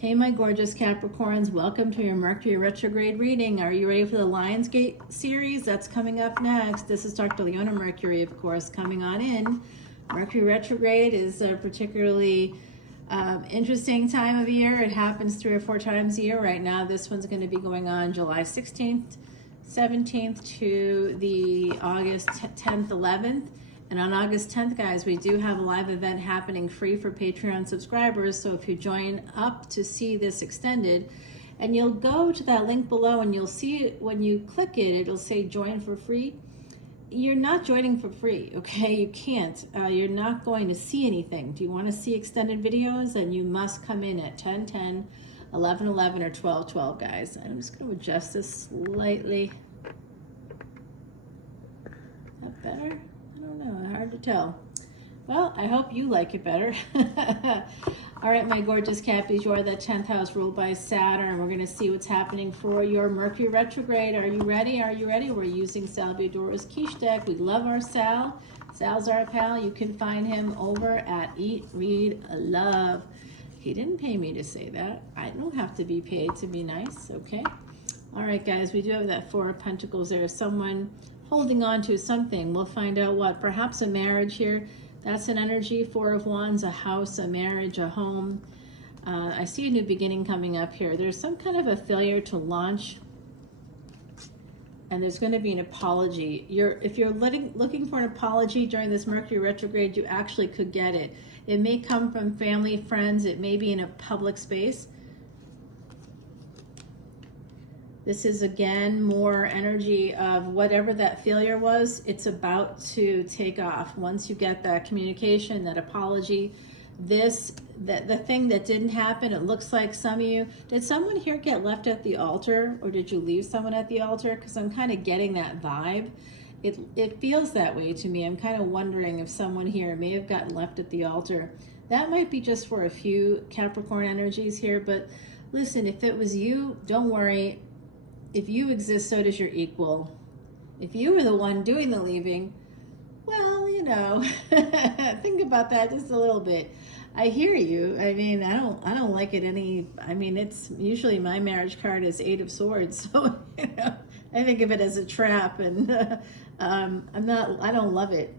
Hey, my gorgeous Capricorns, welcome to your Mercury retrograde reading. Are you ready for the Lionsgate series? That's coming up next. This is Dr. Leona Mercury, of course, coming on in. Mercury retrograde is a particularly interesting time of year. It happens 3 or 4 times a year. Right now, this one's going to be going on July 16th, 17th to the August 10th, 11th. And on August 10th, guys, we do have a live event happening free for Patreon subscribers. So if you join up to see this extended, and you'll go to that link below and you'll see it when you click it, it'll say join for free. You're not joining for free, okay? You can't. You're not going to see anything. Do you want to see extended videos? And you must come in at 10:10, 11:11, or 12:12, guys. I'm just going to adjust this slightly. Is that better? I don't know, hard to tell. Well, I hope you like it better. All right, my gorgeous Cappies, you are the 10th house ruled by Saturn. We're going to see what's happening for your Mercury retrograde. Are you ready? Are you ready? We're using Sal Budora's quiche deck. We love our Sal. Sal's our pal. You can find him over at Eat, Read, Love. He didn't pay me to say that. I don't have to be paid to be nice, okay? All right, guys, we do have that 4 of Pentacles there. Someone holding on to something. We'll find out what. Perhaps a marriage here. That's an energy. 4 of Wands, a house, a marriage, a home. I see a new beginning coming up here. There's some kind of a failure to launch, and there's going to be an apology. If you're looking for an apology during this Mercury retrograde, you actually could get it. It may come from family, friends. It may be in a public space. This is, again, more energy of whatever that failure was, it's about to take off. Once you get that communication, that apology, the thing that didn't happen, it looks like some of you, did someone here get left at the altar, or did you leave someone at the altar? Because I'm kind of getting that vibe. It feels that way to me. I'm kind of wondering if someone here may have gotten left at the altar. That might be just for a few Capricorn energies here, but listen, if it was you, don't worry. If you exist, so does your equal. If you were the one doing the leaving, well, you know, think about that just a little bit. I hear you. I mean, I don't like it any. I mean, it's usually my marriage card is 8 of Swords, so you know, I think of it as a trap, and I don't love it.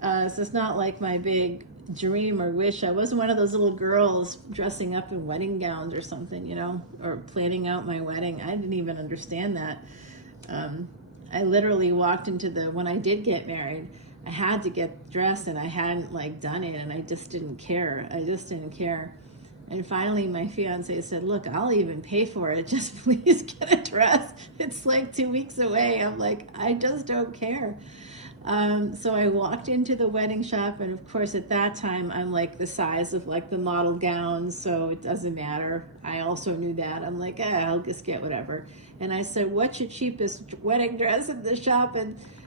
So it's not like my big dream or wish. I wasn't one of those little girls dressing up in wedding gowns or something, you know, or planning out my wedding. I didn't even understand that. I literally walked into when I did get married, I had to get dressed, and I hadn't like done it, and I just didn't care. I just didn't care. And finally my fiance said, look, I'll even pay for it. Just please get a dress. It's like 2 weeks away. I'm like, I just don't care. So I walked into the wedding shop, and of course at that time I'm like the size of like the model gowns, so it doesn't matter. I also knew that. I'm like, I'll just get whatever. And I said, what's your cheapest wedding dress in the shop?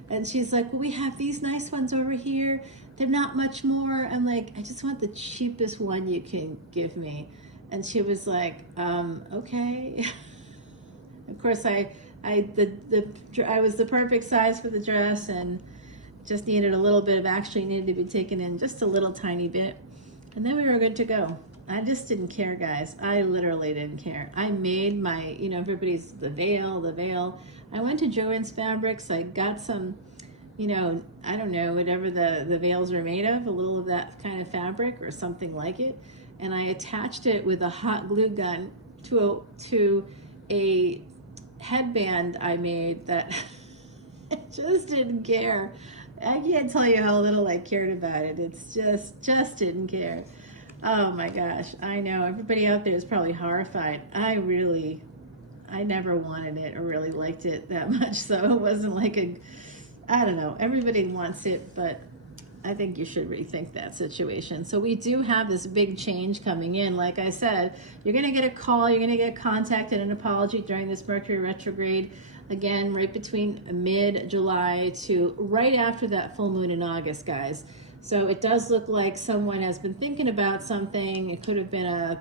And she's like, well, we have these nice ones over here. They're not much more. I'm like, I just want the cheapest one you can give me. And she was like, okay. Of course I was the perfect size for the dress, and just needed a little bit of, actually needed to be taken in just a little tiny bit, and then we were good to go. I just didn't care, guys. I literally didn't care. I made my, you know, everybody's the veil. I went to Joann's Fabrics. I got some, you know, I don't know, whatever the veils are made of, a little of that kind of fabric or something like it, and I attached it with a hot glue gun to a headband I made that I just didn't care. I can't tell you how little I cared about it. It's just didn't care. Oh my gosh, I know everybody out there is probably horrified. I never wanted it or really liked it that much, so it wasn't like I don't know, everybody wants it, but I think you should rethink that situation. So we do have this big change coming in. Like I said, you're going to get a call, you're going to get contacted, an apology during this Mercury retrograde. Again, right between mid-July to right after that full moon in August, guys. So it does look like someone has been thinking about something. It could have been a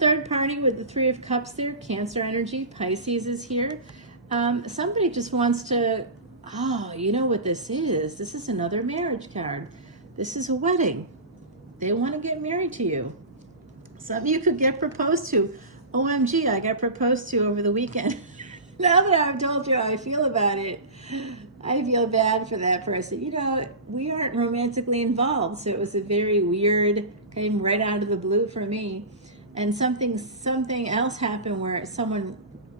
third party with the 3 of Cups there. Cancer energy, Pisces is here. Somebody just wants to, oh, you know what this is? This is another marriage card. This is a wedding. They want to get married to you. Some of you could get proposed to. OMG, I got proposed to over the weekend. Now that I've told you how I feel about it, I feel bad for that person. You know, we aren't romantically involved, so it was a very weird, came right out of the blue for me. And something else happened where someone,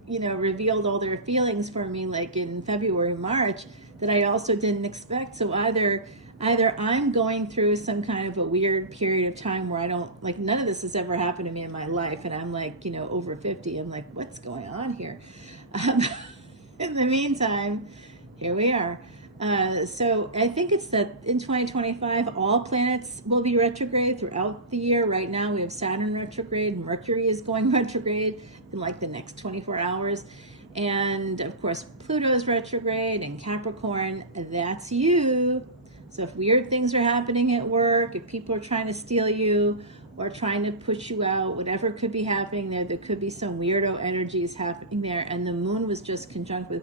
you know, revealed all their feelings for me, like in February, March, that I also didn't expect. So either I'm going through some kind of a weird period of time where I don't, like, none of this has ever happened to me in my life, and I'm like, you know, over 50. I'm like, what's going on here? In the meantime, here we are. So I think it's that in 2025, all planets will be retrograde throughout the year. Right now we have Saturn retrograde, Mercury is going retrograde in like the next 24 hours. And of course, Pluto's retrograde and Capricorn, that's you. So if weird things are happening at work, if people are trying to steal you or trying to push you out, whatever could be happening there, there could be some weirdo energies happening there. And the moon was just conjunct with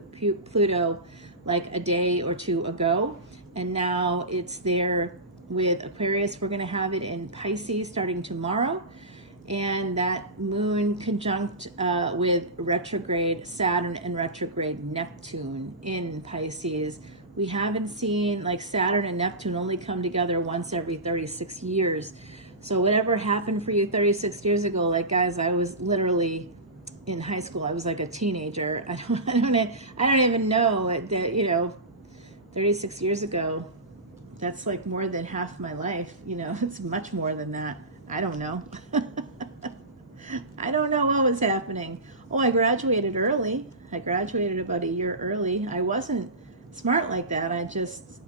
Pluto like a day or two ago. And now it's there with Aquarius. We're gonna have it in Pisces starting tomorrow. And that moon conjunct with retrograde Saturn and retrograde Neptune in Pisces. We haven't seen, like, Saturn and Neptune only come together once every 36 years. So whatever happened for you 36 years ago, like, guys, I was literally in high school. I was like a teenager. I don't even know that, you know, 36 years ago, that's like more than half my life. You know, it's much more than that. I don't know. I don't know what was happening. Oh, I graduated early. I graduated about a year early. I wasn't smart like that. I just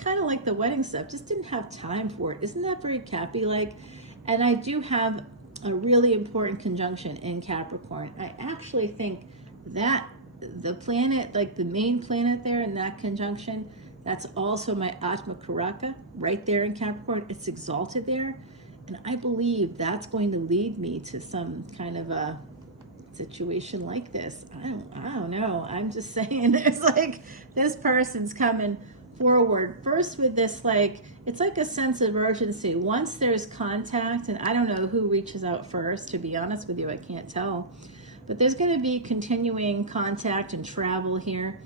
kind of like the wedding stuff, just didn't have time for it. Isn't that very Cappy-like? And I do have a really important conjunction in Capricorn. I actually think that the planet, like the main planet there in that conjunction, that's also my Atma Karaka right there in Capricorn. It's exalted there. And I believe that's going to lead me to some kind of a situation like this. I don't know. I'm just saying, there's like, this person's coming forward first with this, like, it's like a sense of urgency. Once there's contact, and I don't know who reaches out first, to be honest with you, I can't tell. But there's going to be continuing contact and travel here.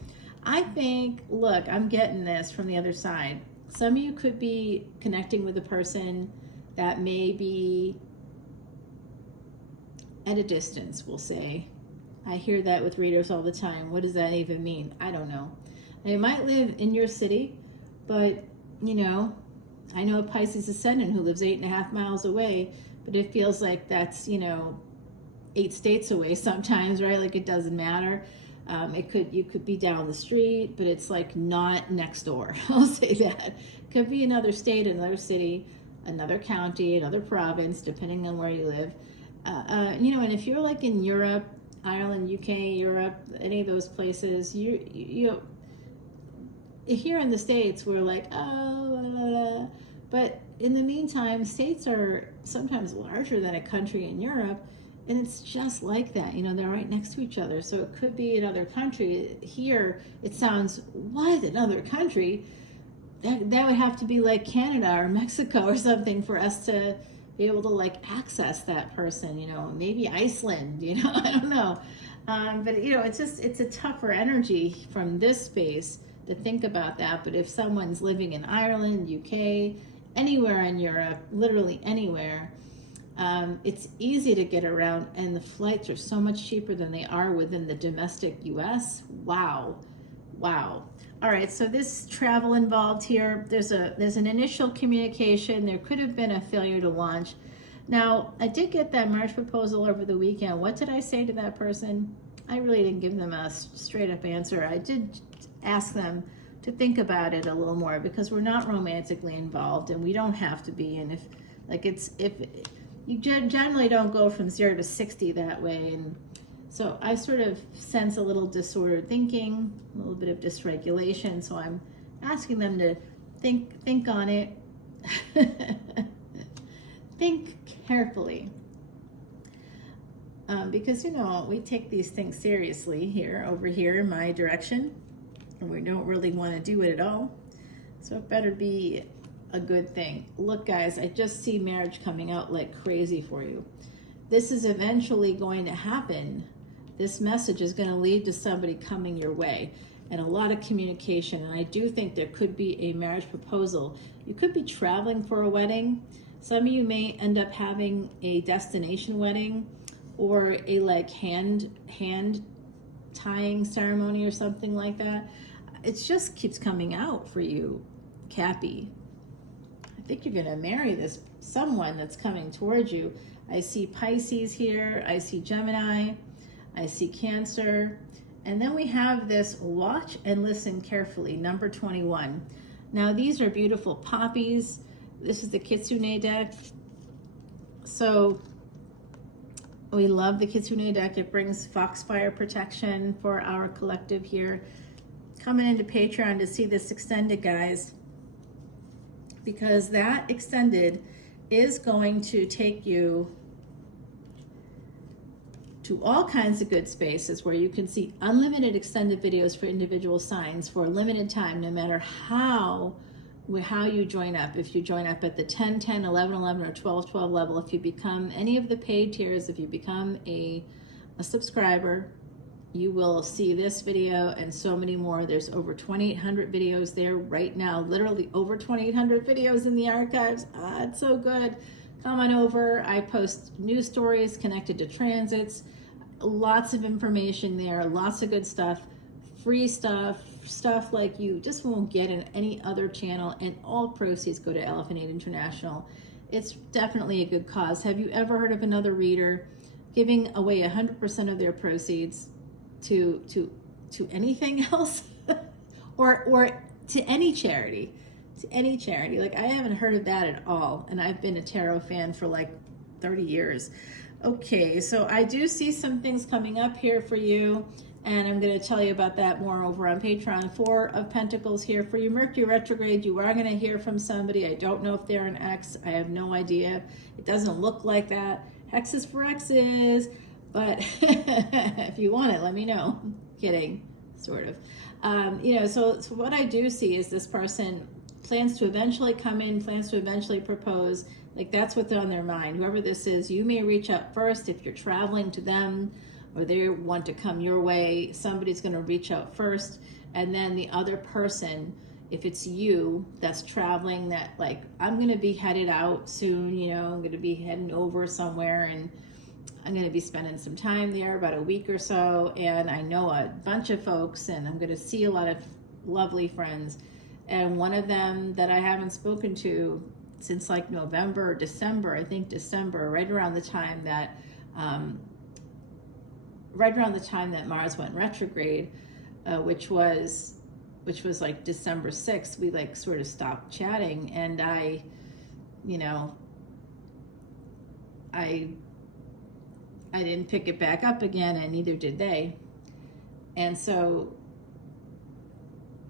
I think, look, I'm getting this from the other side. Some of you could be connecting with a person that may be at a distance, we'll say. I hear that with readers all the time. What does that even mean? I don't know. They might live in your city, but, you know, I know a Pisces Ascendant who lives 8.5 miles away, but it feels like that's, you know, 8 states away sometimes, right? Like, it doesn't matter. You could be down the street, but it's like not next door. I'll say that. Could be another state, another city, another county, another province, depending on where you live. You know, and if you're like in Europe, Ireland, UK, Europe, any of those places, you here in the States, we're like, oh, blah, blah, blah. But in the meantime, states are sometimes larger than a country in Europe, and it's just like that. You know, they're right next to each other. So it could be another country. Here, it sounds, what, another country? That would have to be like Canada or Mexico or something for us to be able to like access that person, you know, maybe Iceland, you know, I don't know. But, you know, it's a tougher energy from this space to think about that. But if someone's living in Ireland, UK, anywhere in Europe, literally anywhere, it's easy to get around, and the flights are so much cheaper than they are within the domestic US. Wow. All right, so this travel involved here, there's an initial communication. There could have been a failure to launch. Now, I did get that marriage proposal over the weekend. What did I say to that person? I really didn't give them a straight up answer. I did ask them to think about it a little more, because we're not romantically involved, and we don't have to be. And if you generally don't go from 0 to 60 that way. And so I sort of sense a little disordered thinking, a little bit of dysregulation. So I'm asking them to think on it, think carefully, because, you know, we take these things seriously over here in my direction, and we don't really want to do it at all. So it better be a good thing. Look, guys, I just see marriage coming out like crazy for you. This is eventually going to happen. This message is going to lead to somebody coming your way, and a lot of communication. And I do think there could be a marriage proposal. You could be traveling for a wedding. Some of you may end up having a destination wedding, or a like hand tying ceremony or something like that. It just keeps coming out for you, Cappy. I think you're gonna marry someone that's coming towards you. I see Pisces here, I see Gemini, I see Cancer, and then we have this watch and listen carefully, number 21. Now these are beautiful poppies. This is the Kitsune deck. So we love the Kitsune deck. It brings Foxfire protection for our collective here. Coming into Patreon to see this extended, guys, because that extended is going to take you to all kinds of good spaces where you can see unlimited extended videos for individual signs for a limited time, no matter how you join up. If you join up at the 10, 10, 11, 11, or 12, 12 level, if you become any of the paid tiers, if you become a subscriber, you will see this video and so many more. There's over 2,800 videos there right now, literally over 2,800 videos in the archives. It's so good. Come on over. I post news stories connected to transits, lots of information there, lots of good stuff, free stuff like you just won't get in any other channel, and all proceeds go to Elephant Aid International. It's definitely a good cause. Have you ever heard of another reader giving away 100% of their proceeds to anything else or to any charity? Like, I haven't heard of that at all, and I've been a tarot fan for like 30 years. Okay, so I do see some things coming up here for you, and I'm going to tell you about that more over on Patreon. 4 of Pentacles here for you. Mercury retrograde, you are going to hear from somebody. I don't know if they're an ex. I have no idea. It doesn't look like that. Hexes for exes, but if you want it, let me know. Kidding, sort of. So what I do see is this person plans to eventually come in, plans to eventually propose. Like, that's what's on their mind. Whoever this is, you may reach out first if you're traveling to them, or they want to come your way. Somebody's going to reach out first, and then the other person, if it's you that's traveling, that like, I'm going to be headed out soon, I'm going to be heading over somewhere, and I'm going to be spending some time there, about a week or so, and I know a bunch of folks, and I'm going to see a lot of lovely friends. And one of them that I haven't spoken to since like November or December, I think December, right around the time that Mars went retrograde, which was like December 6th, we like sort of stopped chatting, and I didn't pick it back up again, and neither did they. And so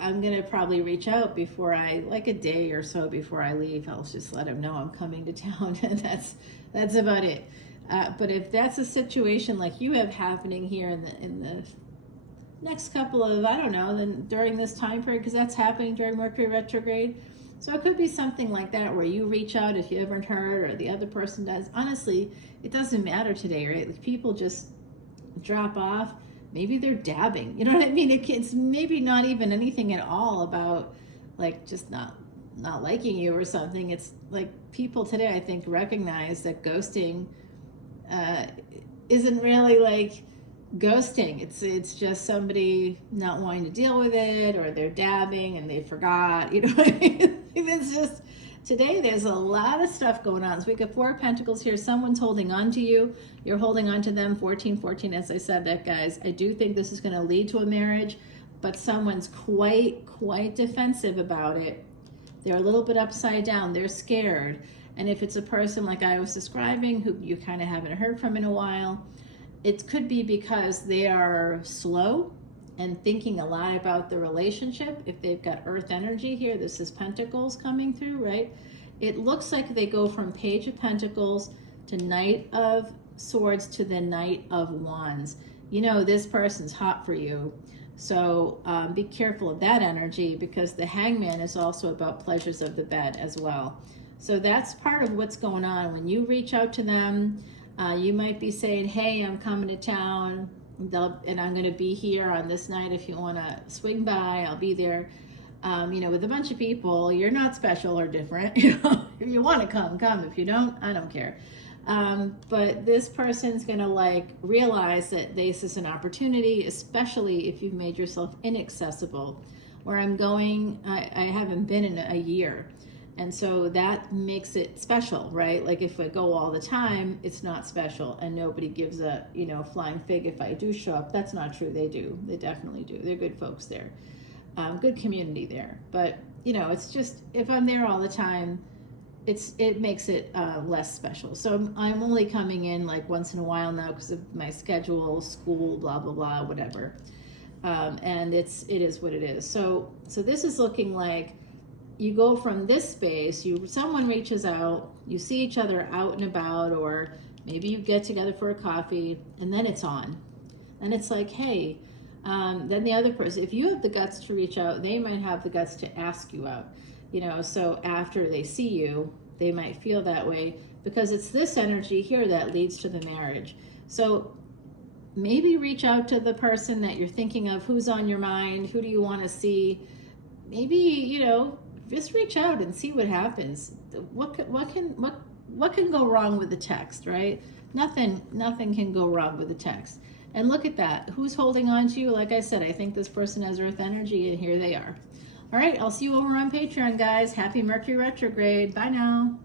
I'm gonna probably reach out before like a day or so before I leave. I'll just let them know I'm coming to town, and that's about it. But if that's a situation like you have happening here in the next couple of, I don't know, then during this time period, because that's happening during Mercury retrograde. So it could be something like that where you reach out if you haven't heard, or the other person does. Honestly, it doesn't matter today, right? Like, people just drop off. Maybe they're dabbing, you know what I mean? It's maybe not even anything at all about like just not liking you or something. It's like people today, I think, recognize that ghosting isn't really like ghosting. It's just somebody not wanting to deal with it, or they're dabbing and they forgot, you know what I mean? It's just, today there's a lot of stuff going on. So we got 4 of Pentacles here. Someone's holding on to you. You're holding on to them. 14, as I said that, guys. I do think this is going to lead to a marriage, but someone's quite defensive about it. They're a little bit upside down. They're scared. And if it's a person like I was describing, who you kind of haven't heard from in a while, it could be because they are slow and thinking a lot about the relationship. If they've got Earth energy here, this is Pentacles coming through, right? It looks like they go from Page of Pentacles to Knight of Swords to the Knight of Wands. This person's hot for you, So be careful of that energy, because the Hangman is also about pleasures of the bed as well. So that's part of what's going on. When you reach out to them, you might be saying, hey, I'm coming to town, and I'm going to be here on this night. If you want to swing by, I'll be there. You know, with a bunch of people. You're not special or different. You know, if you want to come, come. If you don't, I don't care. But this person's going to like realize that this is an opportunity, especially if you've made yourself inaccessible. Where I'm going, I haven't been in a year. And so that makes it special, right? Like if I go all the time, it's not special, and nobody gives a, you know, flying fig if I do show up. That's not true. They do. They definitely do. They're good folks there. Good community there. But, you know, it's just, if I'm there all the time, it makes it less special. So I'm only coming in like once in a while now because of my schedule, school, blah, blah, blah, whatever. And it is what it is. So this is looking like you go from this space, someone reaches out, you see each other out and about, or maybe you get together for a coffee, and then it's on. And it's like, hey, then the other person, if you have the guts to reach out, they might have the guts to ask you out. You know, so after they see you, they might feel that way, because it's this energy here that leads to the marriage. So maybe reach out to the person that you're thinking of, who's on your mind, who do you want to see. Maybe, you know, just reach out and see what happens. What can go wrong with the text, right? Nothing can go wrong with the text. And look at that. Who's holding on to you? Like I said, I think this person has Earth energy, and here they are. All right, I'll see you over on Patreon, guys. Happy Mercury retrograde. Bye now.